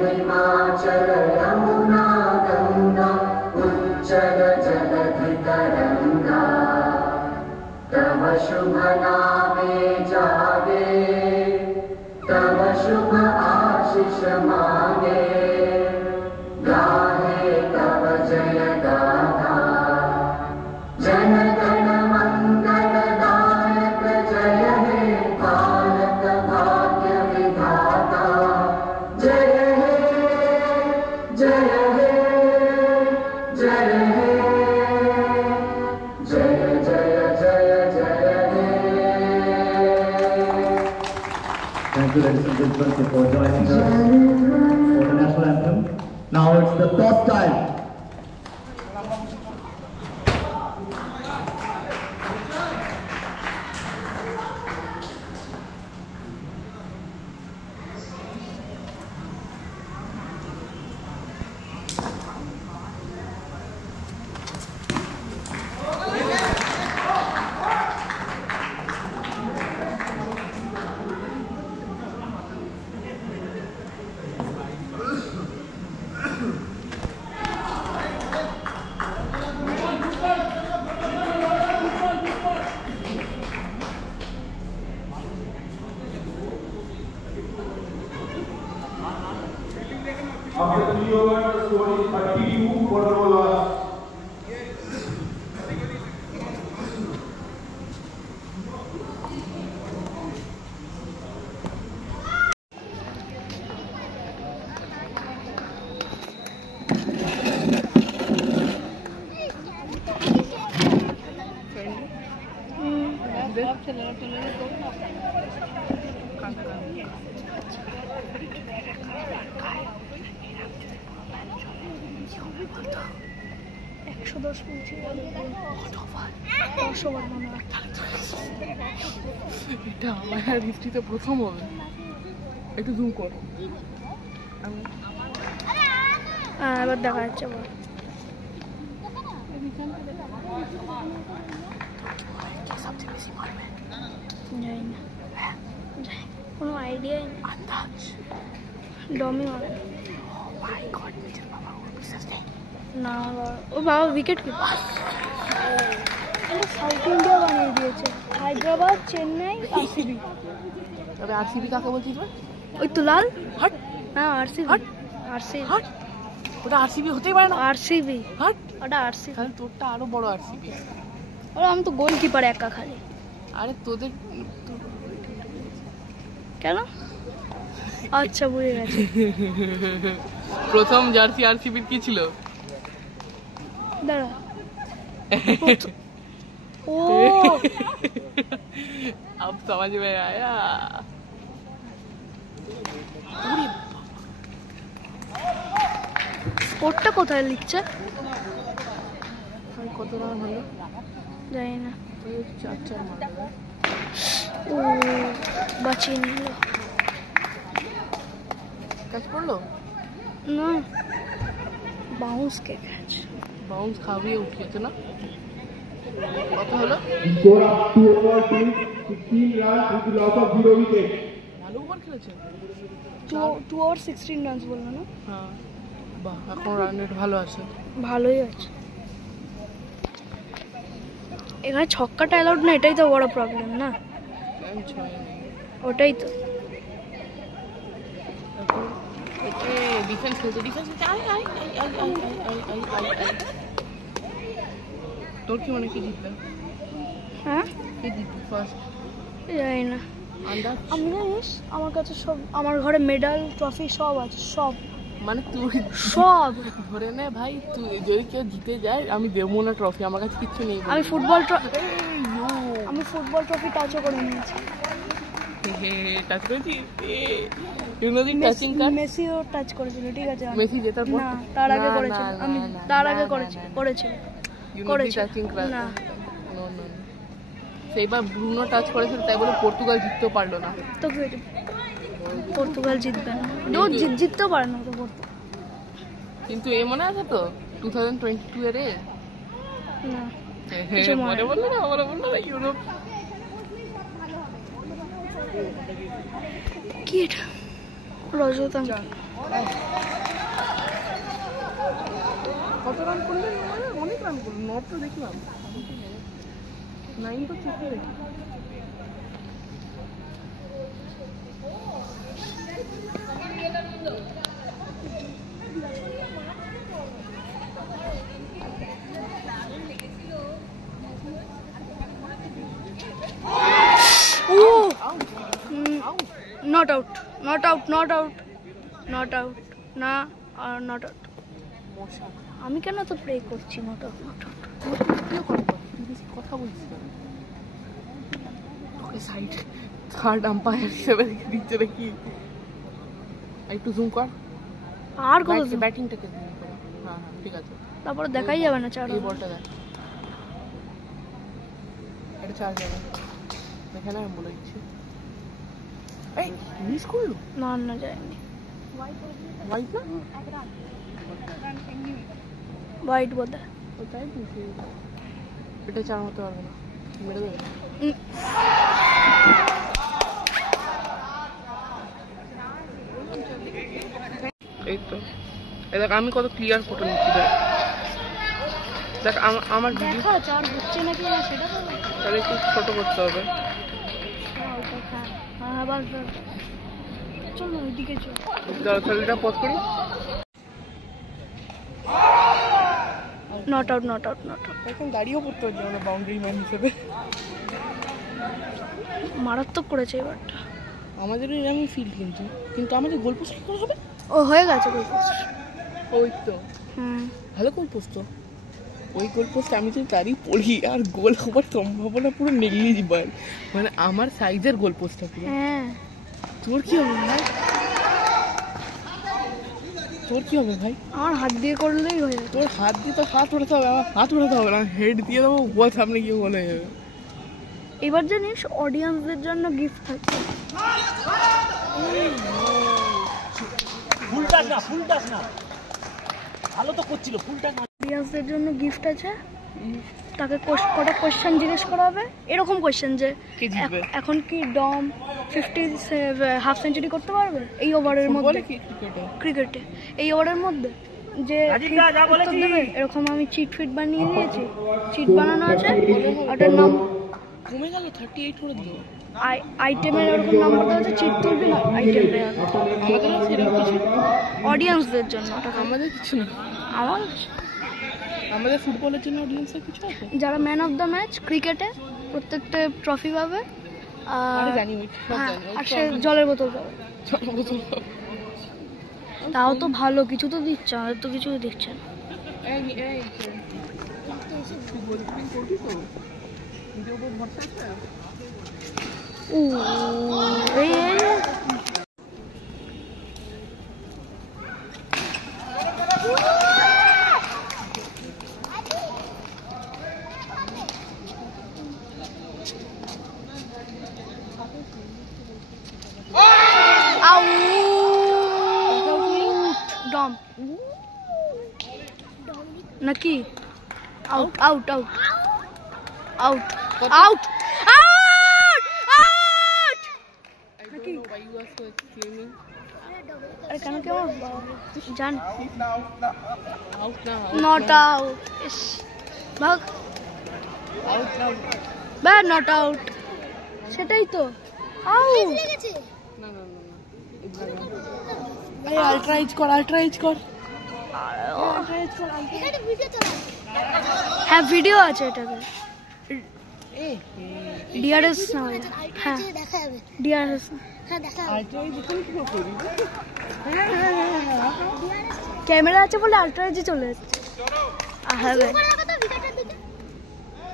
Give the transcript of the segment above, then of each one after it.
हिमाचल यमुना गंगा उच्चल जलधि तरंगा तव शुभ नामे जागे तव शुभ आशीष मांगे गाहे तव जय गाथा जन गण मंगलदायक जय हे भारत भाग्य विधाता जय हे जय हे जय हे जय जय जय जय हे. Thank you, ladies and gentlemen, for joining us for the national anthem. Now it's the top time. After 3 overs, the score is 32 for no loss. এটা আমার হিস্ট্রিতে প্রথম হবে। একটু জুম কর। এবার দেখা যাচ্ছে বল। সবচেয়ে বেশি মারবে জানি না, কোনো আইডিয়াই নেই। আন্দাজ ডমি মারবে। মাই গড, নিজের বাবা ওর বিশ্বাস নেই না, ও বাবা উইকেট কিপার। সাউথ ইন্ডিয়া বানিয়ে দিয়েছে, হায়দ্রাবাদ, চেন্নাই, আরসিবি। তবে আরসিবি কাকে বলছিস? ওই তো লাল। হট। হ্যাঁ আরসিবি। Hot RCB. হট। ওটা আরসিবি হতেই পারে না। আরসিবি। হট। ওটা আরসিবি। তাহলে তোরটা আরো বড় আরসিবি। ওরা আমি তো গোলকিপার একা খালি। আরে তোদের কেন? আচ্ছা বুঝে গেছি। প্রথম জার্সি আরসিবির কি ছিল? দাঁড়া। ও अब समझ में आया। স্কোরটা কোথায় লিখছে? কত রান হলো জানি না। 4 মারবে। ও বাঁচিয়ে নিল। ক্যাচ পড়লো না, বাউন্স কে ক্যাচ। বাউন্স খাবিয়ে উঠিয়েছে না। কত হলো? Score of 2 over 16 runs with the loss of 0 wickets. ভালো ওভার খেলেছে। 2 ওভার 16 রানস বললো না? হ্যাঁ, বাহ, এখন রান রেট ভালো আছে। ভালোই আছে। এখানে ছক্কাটা অ্যালাউড না, এটাই তো বড় প্রবলেম না। ওটাই তো। ডিফেন্স খেলছে, ডিফেন্স খেলছে। তোর কি মনে কি জিতবে? হ্যাঁ, কে জিতবে ফার্স্ট? জানি না। আন্দাজ? আমি জানিস আমার কাছে সব, আমার ঘরে মেডাল ট্রফি সব আছে, সব। মানে তুই সব ধরে নে ভাই, তুই যদি কেউ জিতে যায় আমি দেবো না ট্রফি, আমার কাছে কিচ্ছু নেই। আমি ফুটবল ট্রফি টাচও করে নিয়েছি। টাচ করেছিস? ইউনোদিন টাচিং কার্ড মেসিও টাচ করেছিল, ঠিক আছে। মেসি জেতার পর? না, তার আগে করেছিল। আমি তার আগে করেছিল। ইউনোদিন টাচিং কার্ড না, সেইবার ব্রুনো টাচ করেছিল, তাই বলে পর্তুগাল জিততেও পারলো না। তো পর্তুগাল জিতবে না, জিততেও পারে না তো পর্তুগাল। কিন্তু এ মনে আছে তো 2022 এর না, মনে বললো না ইউরোপ কি এটা? রজতাঙ্কি কত রান করলেন? অনেক রান করলেন, 9 তো দেখলাম, 9 তো চোখে দেখি। Not out, not out, not out, not out, না আর নট আউট। আমি কেন তো প্রে করছি? Not out, not out. কথা বলছিস ওকে সাইড থার্ড আম্পায়ার হিসেবে দিচ্ছে নাকি? একটু জুম কর আর কত? ব্যাটিংটাকে জুম কর। হ্যাঁ হ্যাঁ ঠিক আছে। তারপরে দেখাই যাবে না চার। এই বলটা দেখ, এটা 4 যাবে দেখে না, আমি বলে দিচ্ছি। এই মিস করলো না, না যায়নি। হোয়াইট না, হোয়াইট বোধ হয়। ওটাই বুঝি, এটা 4 হতে পারবে না, মেরে দেবে। এই তো এই দেখ আমি কত ক্লিয়ার ফটো নিচ্ছি, দেখ দেখ আমার ভিডিও। দেখা চার হচ্ছে নাকি না সেটা তো। তাহলে একটু ছোট করতে হবে। হ্যাঁ বাস বাস, চল ওইদিকে চল। দাঁড়া তাহলে এটা পজ করি। Not out, not out, not out. এখন দাঁড়িয়েও পড়তে হচ্ছে আমরা বাউন্ডারি ম্যান হিসেবে। মারাত্মক করেছে এবারটা। আমাদেরও এরকমই ফিল্ড, কিন্তু আমাদের গোল পোস্ট কি করে হবে? ও হয়ে গেছে গোল পোস্ট। ওই তো হুম, ভালো গোল পোস্ট তো। ওই গোল পোস্ট আমি যদি দাঁড়িয়ে পড়ি আর গোল হবার সম্ভাবনা পুরো নেগলিজিবল, মানে আমার সাইজের গোল পোস্টটা পুরো। হ্যাঁ। তোর কি হবে ভাই? তোর কি হবে ভাই? আমার হাত দিয়ে করলেই হয়ে যাবে। তোর হাত দিয়ে তো হাত উঠাতে হবে, আমার হাত উঠাতে হবে না, হেড দিয়ে দেবো, বল সামনে গিয়ে গোল হয়ে যাবে। এবার জানিস অডিয়েন্সদের জন্য গিফট থাকবে। ফুলটাস না, ফুলটাস না, ভালো তো করছিল, ফুলটাস না। অডিয়েন্সদের জন্য গিফট আছে। তাকে কটা কোশ্চেন জিজ্ঞেস করা হবে, এরকম কোশ্চেন যে কে জিতবে? এখন কি ডম 50 হাফ সেঞ্চুরি করতে পারবে এই ওভারের মধ্যে? বলে কি ক্রিকেটে? ক্রিকেটে এই ওভারের মধ্যে যে উত্তর দেবে, এরকম আমি চিট ফিট বানিয়ে দিয়েছি। চিট বানানো আছে, ওটার নাম কমে গেল 38 করে দিল। আইটেমের এরকম নাম্বার দেওয়া আছে, চিট তুলবি না আইটেম দেওয়া আছে। আমাদের সেরকম কিছু, অডিয়েন্সদের জন্য ওটা। আমাদের কিছু না, আমার আমাদের ফুটবলের জন্য অডিয়েন্সের কিছু আছে। যারা ম্যান অফ দ্য ম্যাচ ক্রিকেটে প্রত্যেকটা ট্রফি পাবে। আরে জানি, ওই সব হ্যাঁ, জানি। আর সে জলের বোতল পাবে। চলো বসো। তাও তো ভালো, কিছু তো দিচ্ছে, আমাদের তো কিছুই দিচ্ছে না। এই তুই গোলকিপিং করবি তো? নিজের উপর ভরসা আছে? ও এই ডম নাকি? Out, out, out, out, out, out, out. নাকি why you are so exclaiming? আরে কেন কেমন জান? আউট না, নট আউট। ইস ভাগ, আউট না, বা নট আউট। সেটাই তো আউট। না না না না, এই আল্ট্রাইজ কর, আল্ট্রাইজ কর। হ্যাঁ ভিডিও আছে এটাতে। এই ডিআরএস না? হ্যাঁ ডিআরএস। আল্ট্রাইজ এখানে কি করবি? ক্যামেরা আছে বলে আল্ট্রাজি চলে যাচ্ছে। হ্যাঁ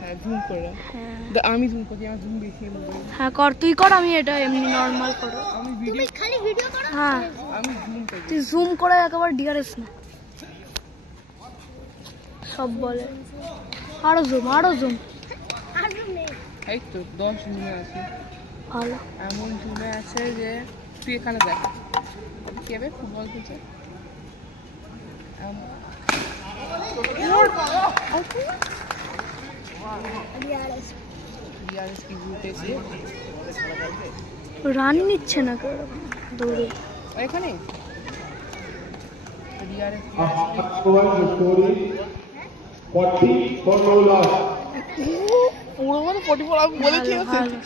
হ্যাঁ জুম করে, আমি জুম করি, আমার জুম বেশি মোবাইল। হ্যাঁ কর, তুই কর, আমি এটা এমনি নর্মাল করো। আমি ভিডিও হ্যাঁ আমি জুম করি। তুই জুম করে একেবারে ডিআরএস না, সব বলে আরো জুম, আরো জুম। এই তো 10 জুমে আছে, ভালো। এমন জুমে আছে যে তুই এখানে দেখ কি হবে ফুটবল খেলছে। রান নিচ্ছে না কেউ দৌড়ে। এখানে DRF Over the story 40 for no loss. পুরো মানে 44 আমি বলে ঠিক আছে ভালো।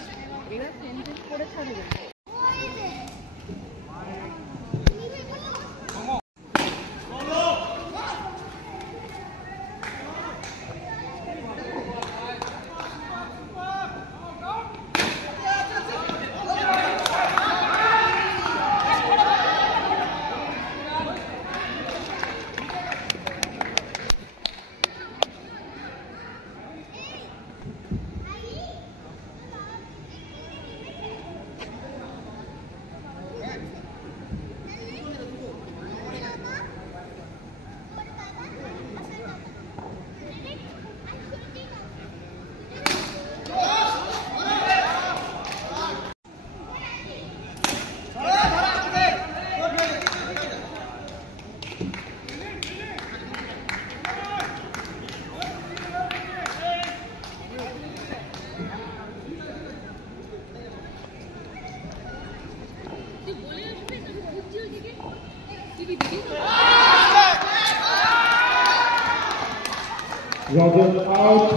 Rogers out.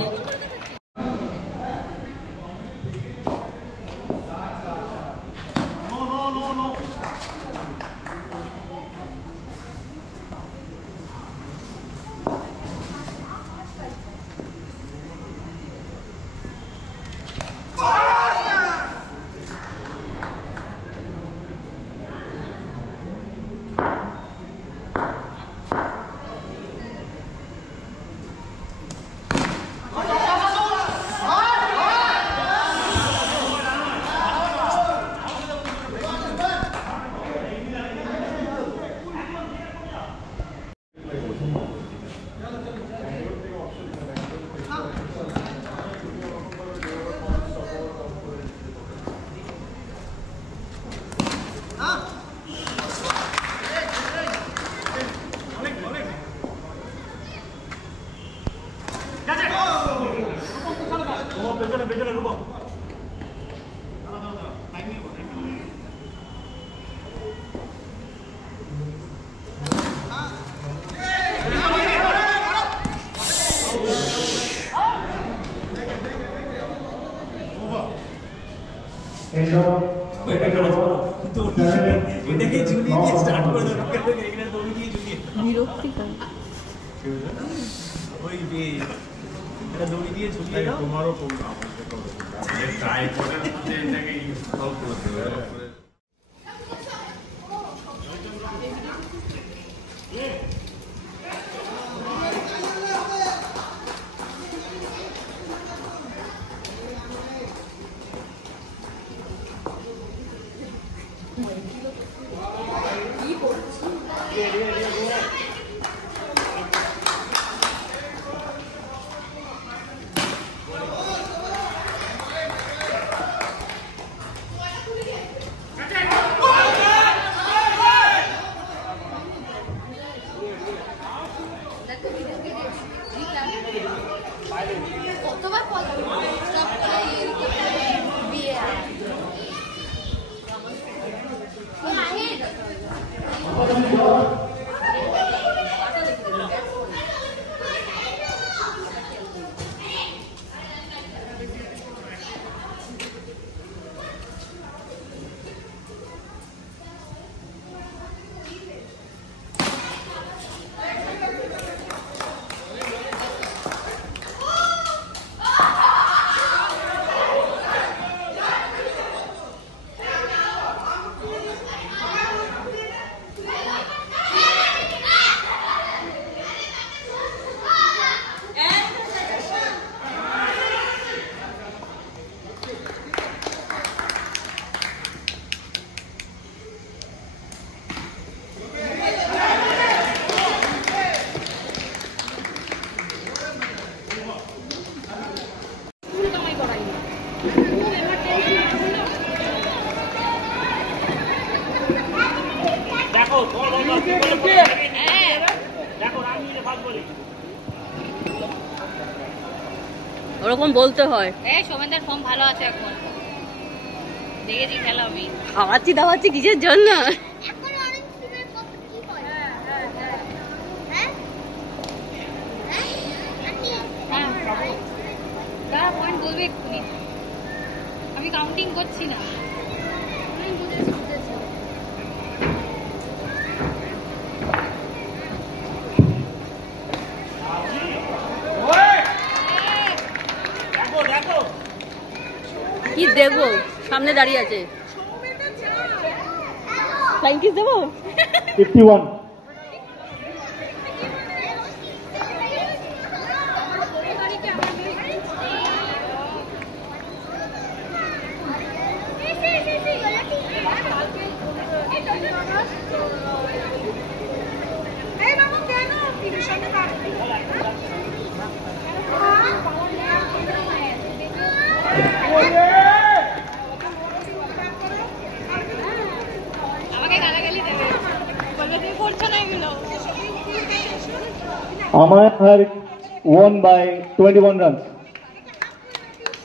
বিরক্তিকর তোমারও কতবার কল বিয়ে ওরকম বলতে হয়। সোমেনদার ফর্ম ভালো আছে এখন, দেখেছি খেলা আমি। খাওয়াচ্ছি দাওয়াচ্ছি কিসের জন্য? বলবে এক্ষুনি, আমি কাউন্টিং করছি না। কি দেখবো, সামনে দাঁড়িয়ে আছে। ফ্লাইং কিস দেবো। 51. আমাকে গালাগালি দেবে, বলবে তুমি করছো না এগুলো। Amaya Hark won by 21 runs.